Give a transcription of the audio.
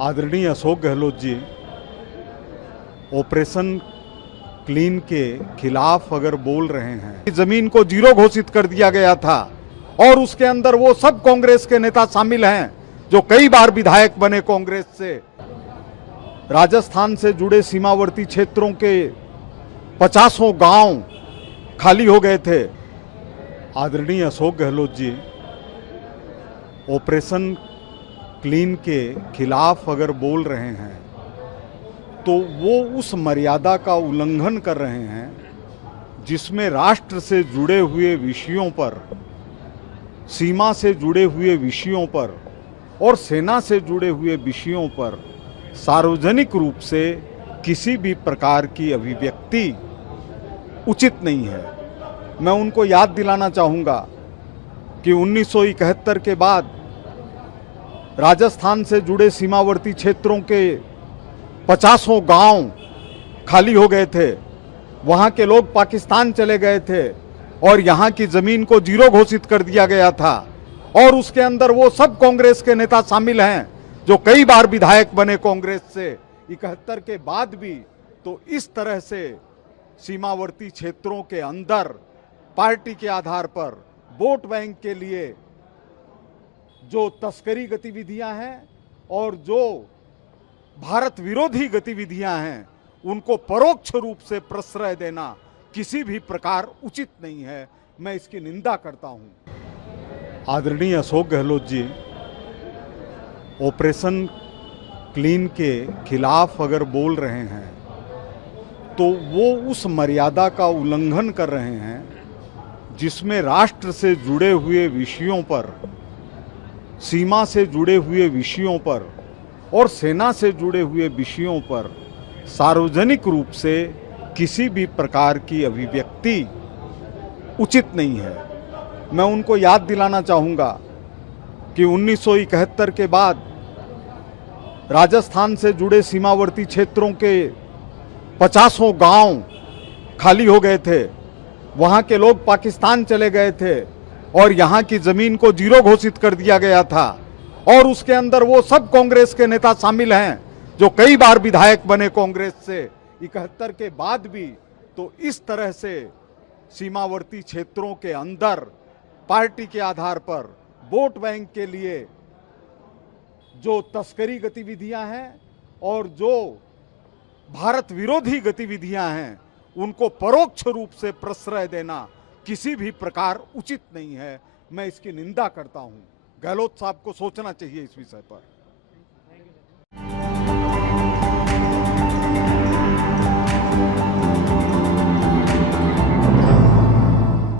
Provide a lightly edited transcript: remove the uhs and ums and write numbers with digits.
आदरणीय Ashok Gehlot ji operation clean के खिलाफ अगर बोल रहे हैं, जमीन को जीरो घोषित कर दिया गया था और उसके अंदर वो सब कांग्रेस के नेता शामिल हैं जो कई बार विधायक बने कांग्रेस से। राजस्थान से जुड़े सीमावर्ती क्षेत्रों के 50 गांव खाली हो गए थे। आदरणीय अशोक गहलोत जी ऑपरेशन क्लीन के खिलाफ अगर बोल रहे हैं तो वो उस मर्यादा का उल्लंघन कर रहे हैं जिसमें राष्ट्र से जुड़े हुए विषयों पर, सीमा से जुड़े हुए विषयों पर और सेना से जुड़े हुए विषयों पर सार्वजनिक रूप से किसी भी प्रकार की अभिव्यक्ति उचित नहीं है। मैं उनको याद दिलाना चाहूँगा कि 1971 के बाद राजस्थान से जुड़े सीमावर्ती क्षेत्रों के 50 गांव खाली हो गए थे। वहां के लोग पाकिस्तान चले गए थे और यहां की जमीन को जीरो घोषित कर दिया गया था और उसके अंदर वो सब कांग्रेस के नेता शामिल हैं जो कई बार विधायक बने कांग्रेस से 71 के बाद भी। तो इस तरह से सीमावर्ती क्षेत्रों के अंदर पार्टी के आधार पर वोट बैंक के लिए जो तस्करी गतिविधियां हैं और जो भारत विरोधी गतिविधियां हैं उनको परोक्ष रूप से प्रश्रय देना किसी भी प्रकार उचित नहीं है। मैं इसकी निंदा करता हूं। आदरणीय अशोक गहलोत जी ऑपरेशन क्लीन के खिलाफ अगर बोल रहे हैं तो वो उस मर्यादा का उल्लंघन कर रहे हैं जिसमें राष्ट्र से जुड़े हुए विषयों पर, सीमा से जुड़े हुए विषयों पर और सेना से जुड़े हुए विषयों पर सार्वजनिक रूप से किसी भी प्रकार की अभिव्यक्ति उचित नहीं है। मैं उनको याद दिलाना चाहूँगा कि 1971 के बाद राजस्थान से जुड़े सीमावर्ती क्षेत्रों के 50 गांव खाली हो गए थे। वहां के लोग पाकिस्तान चले गए थे और यहां की जमीन को जीरो घोषित कर दिया गया था और उसके अंदर वो सब कांग्रेस के नेता शामिल हैं जो कई बार विधायक बने कांग्रेस से 71 के बाद भी। तो इस तरह से सीमावर्ती क्षेत्रों के अंदर पार्टी के आधार पर वोट बैंक के लिए जो तस्करी गतिविधियां हैं और जो भारत विरोधी गतिविधियां हैं उनको परोक्ष रूप से प्रश्रय देना किसी भी प्रकार उचित नहीं है। मैं इसकी निंदा करता हूं। गहलोत साहब को सोचना चाहिए इस विषय पर।